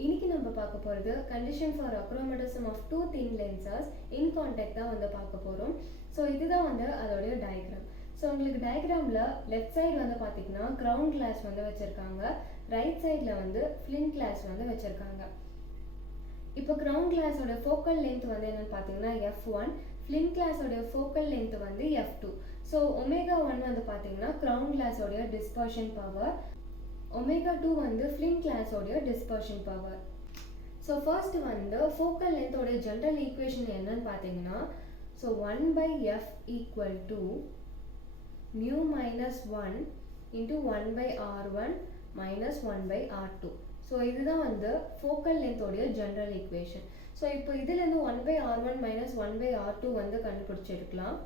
இன்னைக்கு நம்ம பார்க்க போகிறது condition for achromatism of two thin lenses in contact தான் வந்து பார்க்க போகிறோம். ஸோ இதுதான் வந்து அதோடைய டயக்ராம். ஸோ உங்களுக்கு டயக்ராமில் லெஃப்ட் சைடு வந்து பார்த்தீங்கன்னா கிரவுண்ட் கிளாஸ் வந்து வச்சுருக்காங்க, ரைட் சைடில் வந்து ஃப்ளின் கிளாஸ் வந்து வச்சுருக்காங்க. இப்போ கிரவுண்ட் கிளாஸோட ஃபோக்கல் லென்த் வந்து என்னென்னு பார்த்தீங்கன்னா F1, ஃப்ளின் கிளாஸோட ஃபோக்கல் லென்த் வந்து F2. ஸோ ஒமேகா 1 வந்து பார்த்தீங்கன்னா கிரவுண்ட் கிளாஸோடைய டிஸ்பர்ஷன் பவர், ஒமேகா 2 வந்து ஃப்ளின் கிளாஸோடைய டிஸ்பர்ஷன் பவர். ஸோ ஃபர்ஸ்ட் வந்து ஃபோக்கல் லென்த்தோடைய ஜென்ரல் ஈக்குவேஷன் என்னன்னு பார்த்தீங்கன்னா, so 1/f equal to mu minus 1 into 1/r1 minus 1/r2. So இதுதான் வந்து ஃபோக்கல் லென்த்தோடைய ஜென்ரல் ஈக்குவேஷன். ஸோ இப்போ இதுலேருந்து 1/r1 minus 1/r2 வந்து கண்டுபிடிச்சிருக்கலாம்.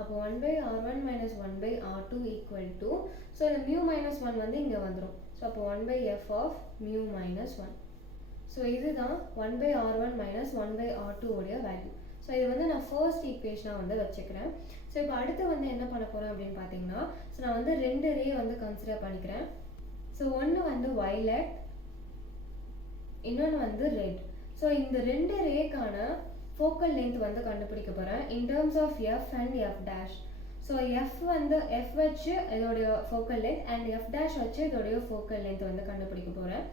அப்போ 1/r1 minus 1/r2 equal to, so இந்த mu minus 1 வந்து இங்கே வந்துடும். ஸோ அப்போ 1/f of mu minus 1. So இதுதான் 1/r1 minus 1/r2 உடைய வேல்யூ. ஸோ இது வந்து நான் ஃபர்ஸ்ட் ஈக்குவேஷனாக வந்து வச்சுக்கிறேன். ஸோ இப்போ அடுத்து வந்து என்ன பண்ண போகிறேன் அப்படின்னு பார்த்தீங்கன்னா, ஸோ நான் வந்து 2 ரே வந்து கன்சிடர் பண்ணிக்கிறேன். ஸோ ஒன்று வந்து வயலட், இன்னொன்று வந்து ரெட். ஸோ இந்த 2 ரேக்கான ஃபோக்கல் லென்த் வந்து கண்டுபிடிக்க போகிறேன் in terms of F and F dash. So F வந்து எஃப் வச்சு இதோடைய focal length and F dash வச்சு இதோடைய ஃபோக்கல் லென்த் வந்து கண்டுபிடிக்க போகிறேன்.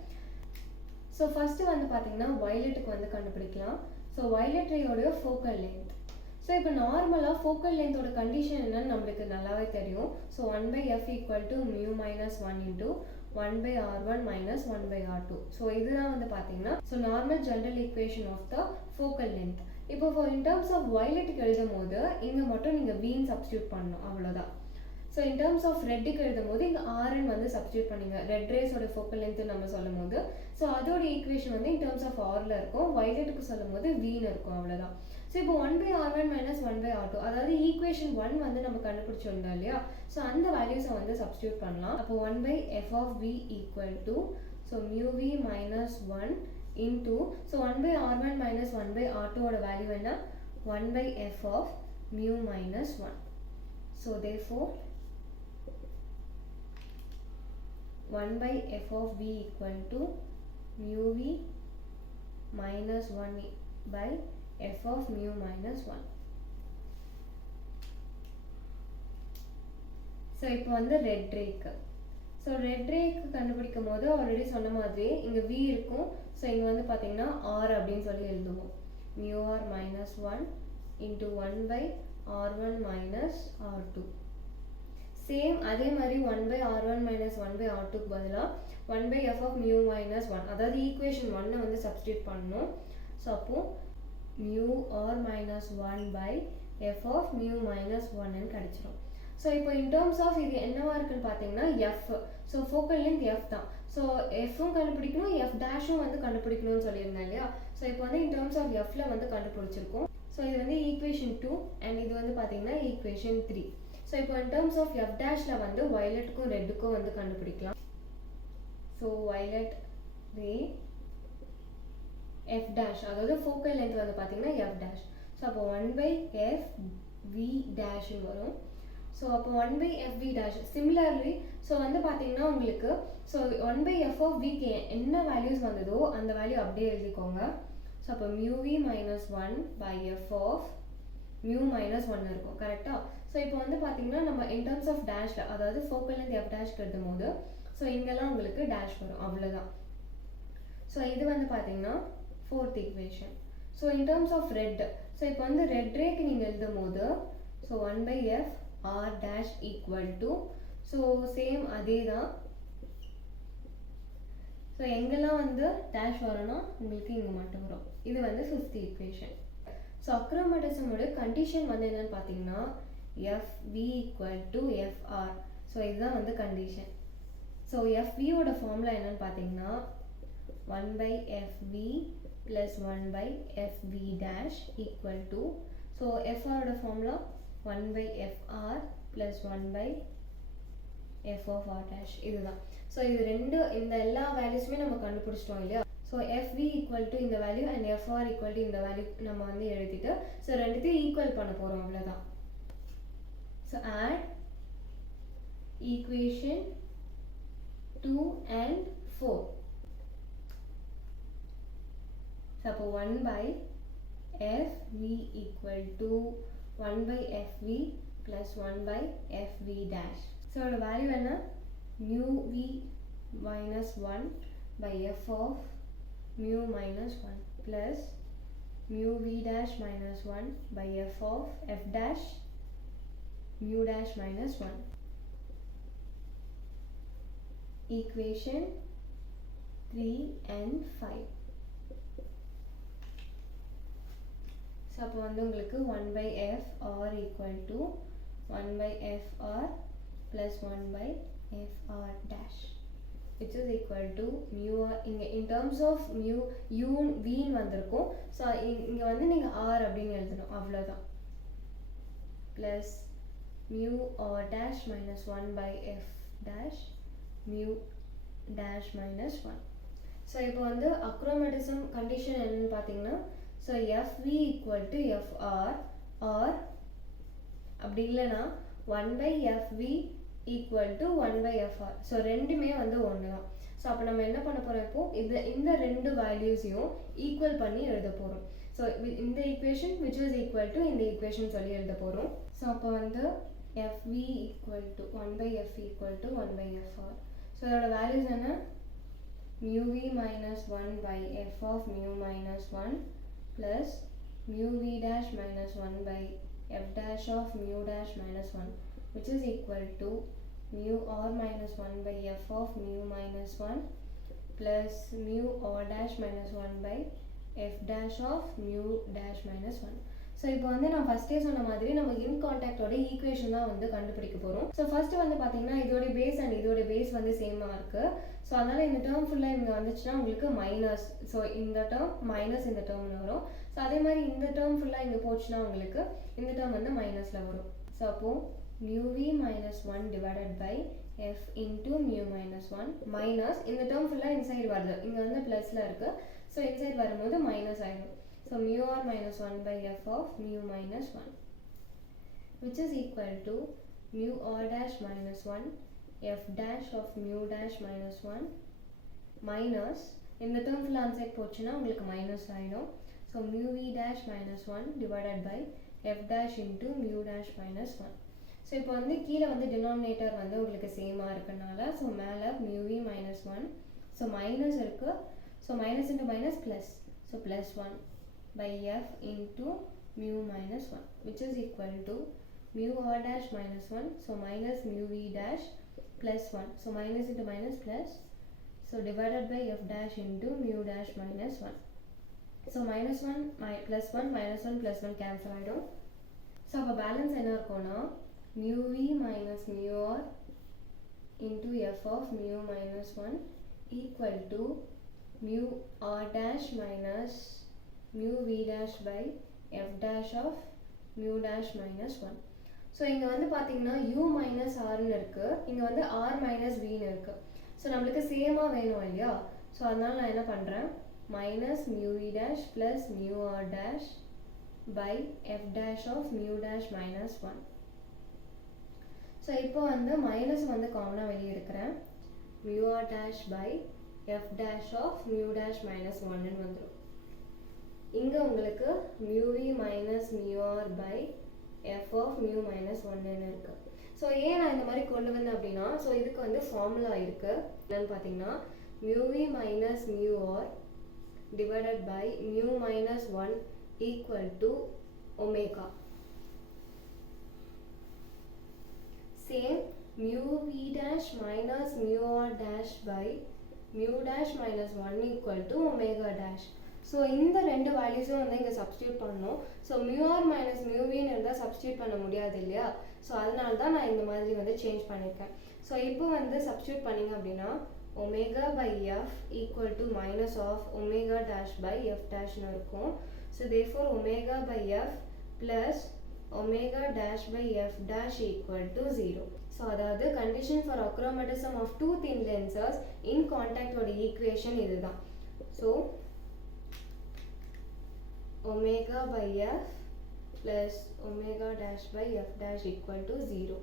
ஸோ ஃபஸ்ட்டு வந்து பார்த்தீங்கன்னா வயலட்டுக்கு வந்து கண்டுபிடிக்கலாம். ஸோ வயலட் ரேயோடைய ஃபோக்கல் லென்த். ஸோ இப்போ நார்மலாக ஃபோக்கல் லென்த்தோட கண்டிஷன் என்னன்னு நம்மளுக்கு நல்லாவே தெரியும். So 1/f equal to mu minus 1 into 1/r1 minus 1/r2. So இதுதான் வந்து பார்த்தீங்கன்னா so normal general equation of the focal length. இப்போ இன் டேர்ம்ஸ் ஆஃப் வயலட்டுக்கு எழுதும் போது இங்கே மட்டும் நீங்கள் வீன் சப்ஸ்டியூட் பண்ணணும், அவ்வளோதான். ஸோ இன் டேர்ம்ஸ் ஆஃப் ரெட்டுக்கு எழுதும் போது இங்கே ஆர்என் வந்து சப்ஸ்டியூட் பண்ணிங்க, ரெட் ரேஸோட ஃபோக்கல் லென்த் நம்ம சொல்லும் போது. ஸோ அதோட ஈக்குவேஷன் வந்து இன் டேர்ம்ஸ் ஆஃப் ஆரில் இருக்கும், வயலட்டுக்கு சொல்லும் போது வீன் இருக்கும், அவ்வளோதான். ஸோ இப்போ 1/r1 minus 1/r2, அதாவது ஈக்குவேஷன் 1 வந்து நம்ம கண்டுபிடிச்சிருந்தோம் இல்லையா, ஸோ அந்த வேல்யூஸை வந்து சப்ஸ்டியூட் பண்ணலாம். அப்போ 1/f of v equal to, so mu v minus 1 into, so 1/r1 minus 1/r2 ஓட வேல்யூ என்ன, 1/f of mu minus 1. So therefore 1/f of v equal to mu v minus 1 by f of mu minus 1. So இப்போ வந்து red ரேக்கு. So red ரேக்கு கண்டுபிடிக்கும் போது already சொன்ன மாதிரி இங்கே v இருக்கும். ஸோ இங்கே வந்து பார்த்தீங்கன்னா r அப்படின்னு சொல்லி எழுதுவோம். mu r minus 1 into 1/r1 minus r2. Same அதே மாதிரி 1/r1 minus 1/r2க்கு பதிலாக 1/f of mu minus 1, அதாவது ஈக்குவேஷன் 1 வந்து சப்ஸ்டியூட் பண்ணணும். ஸோ அப்போ mu r minus 1 by f of mu minus 1 கிடைச்சிரும். ஸோ இப்போ இன் டேர்ம்ஸ் ஆஃப் இது என்னவா இருக்குன்னு பார்த்தீங்கன்னா f. So focal length f தான். ஸோ எஃப்பும் கண்டுபிடிக்கணும், எஃப் டேஷும் வந்து கண்டுபிடிக்கணும்னு சொல்லியிருந்தேன் இல்லையா. ஸோ இப்போ வந்து இன் டேர்ம்ஸ் ஆஃப் எஃப்ல வந்து கண்டுபிடிச்சிருக்கோம். ஸோ இது வந்து ஈக்குவேஷன் 2 அண்ட் இது வந்து பார்த்தீங்கன்னா ஈக்குவேஷன் 3. ஸோ இப்போ இன் டேர்ம்ஸ் ஆஃப் எஃப் டேஷில் வந்து வயலட்டுக்கும் ரெட்டுக்கும் வந்து கண்டுபிடிக்கலாம். ஸோ வயலட் ரே f dash, அதாவது ஃபோக்கல் லென்த் வந்து பார்த்தீங்கன்னா f dash. ஸோ அப்போ 1/f v dash வரும். ஸோ அப்போ 1/f v dash similarly so வந்து பார்த்தீங்கன்னா உங்களுக்கு ஸோ 1/f of vக்கு என்ன வேல்யூஸ் வந்ததோ அந்த வேல்யூ அப்படியே எழுதிக்கோங்க. ஸோ அப்போ mu v minus 1 by f of mu minus 1 இருக்கும், கரெக்டாக. ஸோ இப்போ வந்து பார்த்தீங்கன்னா நம்ம இன் டேர்ம்ஸ் ஆஃப் டேஷில், அதாவது ஃபோக்கல் லென்த் f dash எழுதும் போது ஸோ இங்கெல்லாம் உங்களுக்கு டேஷ் வரும், அவ்வளோதான். ஸோ இது வந்து பார்த்தீங்கன்னா fourth equation. So in terms of red, so இப்போ வந்து ரெட் ரேக்கு நீங்கள் எழுதும் போது so 1/f r dash equal to, so same அதே தான். ஸோ எங்கெல்லாம் வந்து டேஷ் வரும்னா உங்களுக்கு இங்கே மட்டும் வரும். இது வந்து ஃபிஃப்த் ஈக்குவேஷன். ஸோ அக்ரோமேட்டிசமோட கண்டிஷன் வந்து என்னன்னு பார்த்தீங்கன்னா fv equal to fr. So இதுதான் வந்து கண்டிஷன். ஸோ fv ஓட ஃபார்முலா என்னன்னு பார்த்தீங்கன்னா 1/fv plus 1/fv dash equal to, so fr ஓட formula 1/fr plus 1/f of r dash. இதுதான். ஸோ இது ரெண்டு, இந்த எல்லா வேல்யூஸுமே நம்ம கண்டுபிடிச்சிட்டோம் இல்லையா. ஸோ fv equal to இந்த value and fr equal to இந்த வேல்யூ நம்ம வந்து எழுதிட்டு ஸோ ரெண்டுத்தையும் ஈக்குவல் பண்ண போகிறோம், அவ்வளோதான். So add equation 2 and 4. அப்போ 1 by fv equal to 1 by fv plus 1 by fv dash. So the value என்ன mu v minus 1 by f of mu minus 1 plus mu v dash minus 1 by f of f dash mu dash minus 1. Equation 3 and 5. So அப்போ வந்து உங்களுக்கு 1 by f r equal to 1 by f r plus 1 by f r dash, which is equal to mu r. in terms of mu u v வந்திருக்கும். So இங்கே வந்து நீங்கள் r அப்படின்னு எழுதணும், அவ்வளோதான். plus mu r dash minus 1 by f dash mu dash minus 1. So இப்போ வந்து அக்ரோமேட்டிசம் condition என்னன்னு பார்த்தீங்கன்னா, so fv equal to fr or அப்படி இல்லைனா 1 by fv equal to 1 by fr. So ரெண்டுமே வந்து ஒன்று தான். ஸோ அப்போ நம்ம என்ன பண்ண போகிறோம், இப்போ இந்த ரெண்டு வேல்யூஸையும் ஈக்குவல் பண்ணி எழுத போகிறோம். ஸோ இந்த equation which is equal to இந்த ஈக்குவேஷன் சொல்லி எழுத போகிறோம். ஸோ அப்போ வந்து fv equal to 1 by f equal to 1 by fr. So இதோட வேல்யூஸ் என்ன, mu v minus 1 by f of mu minus 1 plus mu v dash minus 1 by f dash of mu dash minus 1, which is equal to mu r minus 1 by f of mu minus 1 plus mu r dash minus 1 by f dash of mu dash minus 1. So இப்போ வந்து நான் ஃபஸ்ட்டே சொன்ன மாதிரி நம்ம இன் கான்டாக்டோட equation தான் வந்து கண்டுபிடிக்க போகிறோம். ஸோ ஃபஸ்ட்டு வந்து பார்த்தீங்கன்னா இதோட பேஸ் அண்ட் இதோட பேஸ் வந்து சேமாக இருக்குது. ஸோ அதனால் இந்த டேர்ம் ஃபுல்லாக இங்கே வந்துச்சுன்னா உங்களுக்கு மைனஸ், ஸோ இந்த டேர்ம் மைனஸ் இந்த டேர்மில் வரும். ஸோ அதே மாதிரி இந்த டேர்ம் ஃபுல்லாக இங்கே போச்சுன்னா உங்களுக்கு இந்த டேர்ம் வந்து மைனஸில் வரும். ஸோ அப்போது mu v minus 1 divided by f into mu minus 1 minus இந்த டேர்ம் ஃபுல்லாக இன்சைடு வருது, இங்கே வந்து ப்ளஸில் இருக்குது. ஸோ இன்சைடு வரும்போது மைனஸ் ஆகிடும். So mu r minus 1 by f of mu minus 1, which is equal to mu r dash minus 1 f dash of mu dash minus 1 minus இந்த term full answer போச்சுன்னா உங்களுக்கு மைனஸ் ஆகிடும். So mu v dash minus 1 divided by f dash into mu dash minus 1. So இப்போ வந்து கீழே வந்து denominator வந்து உங்களுக்கு சேமாக இருக்கனால ஸோ மேலே mu v minus 1, so minus இருக்குது. So minus into minus plus, so plus 1 by f into mu minus 1, which is equal to mu r dash minus 1, so minus mu v dash plus 1, so minus into minus plus, so divided by f dash into mu dash minus 1. So minus 1 plus 1 minus 1 plus 1 cancel ஆகிடும். So அப்போ balance என்ன இருக்கும்னா mu v minus mu r into f of mu minus 1 equal to mu r dash minus mu v dash by f dash of mu dash minus 1. So இங்கே வந்து பார்த்தீங்கன்னா u minus rன்னு இருக்குது, இங்கே வந்து r minus vன்னு இருக்குது. So நம்மளுக்கு சேமாக வேணும் இல்லையா, ஸோ அதனால் நான் என்ன பண்ணுறேன், minus mu v dash plus mu r dash by f dash of mu dash minus 1. So இப்போ வந்து மைனஸ் வந்து காமனாக வெளியே எடுக்கிறேன், mu r dash by f dash of mu dash minus 1ன்னு வந்துடும். இங்கே உங்களுக்கு mu v minus mu r by f of mu minus 1ன்னு இருக்குது. ஸோ ஏன் நான் இந்த மாதிரி கொண்டு வந்தேன் அப்படின்னா, ஸோ இதுக்கு வந்து ஃபார்முலா இருக்குது. என்னன்னு பார்த்தீங்கன்னா mu v minus mu r divided by mu minus 1 equal to omega. Same mu v dash minus mu r dash by mu dash minus 1 equal to omega dash. So இந்த ரெண்டு வேல்யூஸும் வந்து இங்கே substitute பண்ணணும். So mu r minus mu vன்னு இருந்தால் substitute பண்ண முடியாது இல்லையா, so அதனால தான் நான் இந்த மாதிரி வந்து சேஞ்ச் பண்ணியிருக்கேன். ஸோ இப்போ வந்து சப்ஸ்டியூட் பண்ணிங்க அப்படின்னா omega by f equal to minus of omega dash by f dashன்னு இருக்கும். So therefore omega by f plus omega dash by f dash equal to 0. So அதாவது condition for achromatism of two thin lenses in contact ஓட equation இதுதான். So omega by f plus omega dash by f dash equal to 0.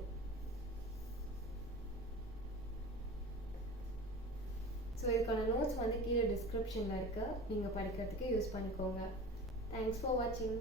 So so இதுக்கான notes வந்து கீழே டிஸ்கிரிப்ஷனில் இருக்குது, நீங்கள் படிக்கிறதுக்கு யூஸ் பண்ணிக்கோங்க. தேங்க்ஸ் ஃபார் வாட்சிங்.